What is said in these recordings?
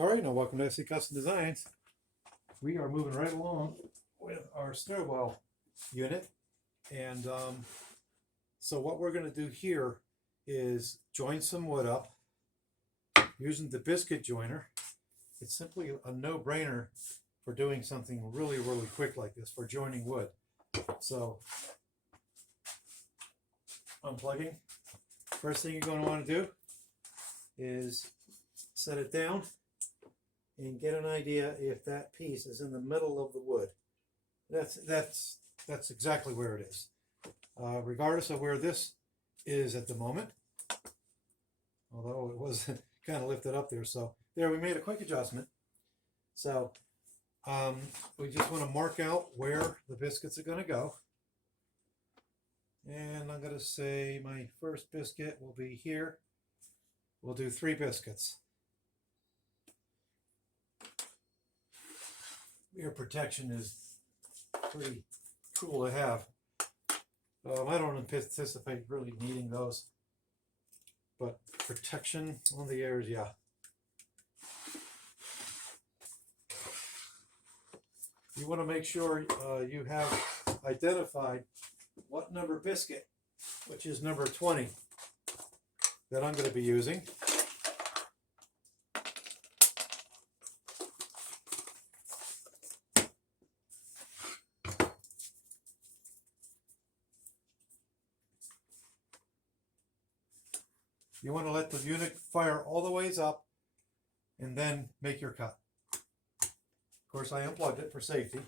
All right, now welcome to FC Custom Designs. We are moving right along with our stairwell unit. And so what we're going to do here is join some wood up using the biscuit joiner. It's simply a no-brainer for doing something really quick like this, for joining wood. So unplugging. First thing you're going to want to do is set it down and get an idea if that piece is in the middle of the wood. That's exactly where it is. Regardless of where this is at the moment, although it was kind of lifted up there. So there, we made a quick adjustment. So we just want to mark out where the biscuits are going to go. And I'm going to say my first biscuit will be here. We'll do 3 biscuits. Ear protection is pretty cool to have. I don't anticipate really needing those, but protection on the ears, yeah. You want to make sure you have identified what number biscuit, which is number 20, that I'm going to be using. You want to let the unit fire all the ways up and then make your cut. Of course, I unplugged it for safety.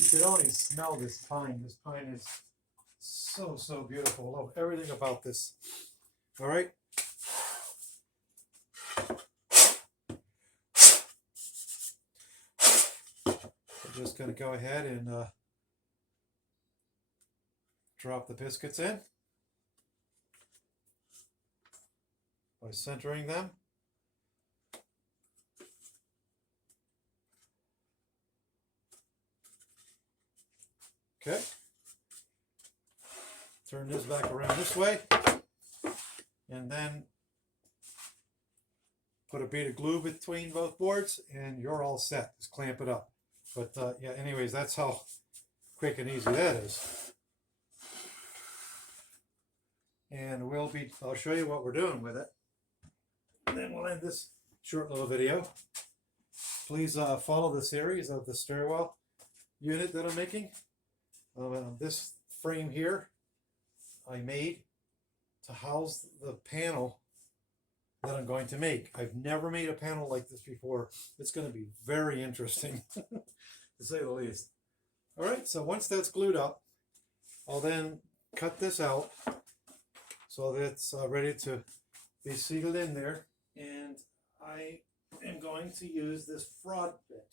You can only smell this pine. This pine is so beautiful. I love everything about this. All right. We're just going to go ahead and drop the biscuits in by centering them. Okay, turn this back around this way, and then put a bead of glue between both boards, and you're all set. Just clamp it up. But yeah, anyways, that's how quick and easy that is. And I'll show you what we're doing with it. And then we'll end this short little video. Please follow the series of the stairwell unit that I'm making. This frame here I made to house the panel that I'm going to make. I've never made a panel like this before. It's going to be very interesting, to say the least. All right, so once that's glued up, I'll then cut this out so that it's ready to be sealed in there. And I am going to use this fraud bit,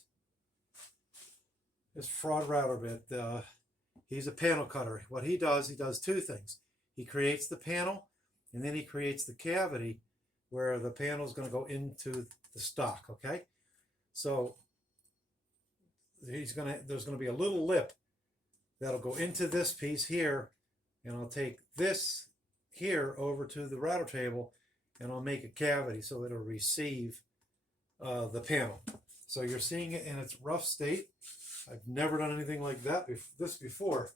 this fraud router bit. He's a panel cutter. What he does 2 things. He creates the panel, and then he creates the cavity where the panel is going to go into the stock, okay? So there's going to be a little lip that'll go into this piece here, and I'll take this here over to the router table, and I'll make a cavity so it'll receive the panel. So you're seeing it in its rough state. I've never done anything like that before.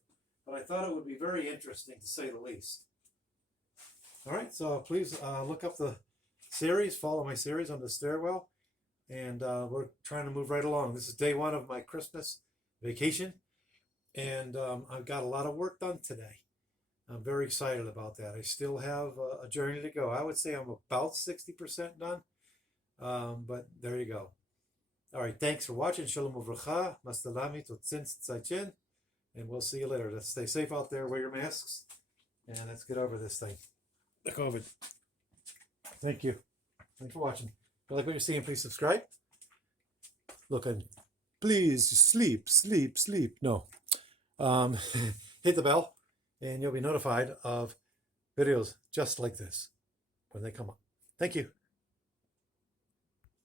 but I thought it would be very interesting to say the least. All right, so please look up the series, follow my series on the stairwell, and we're trying to move right along. This is day one of my Christmas vacation, and I've got a lot of work done today. I'm very excited about that. I still have a journey to go. I would say I'm about 60% done, but there you go. All right, thanks for watching. Shalom uvracha, mastalami totzin tzaichen, and we'll see you later. Let's stay safe out there, wear your masks, and let's get over this thing, the COVID. Thank you. Thanks for watching. If you like what you're seeing, please subscribe. Look, and please sleep. No. Hit the bell, and you'll be notified of videos just like this when they come up. Thank you.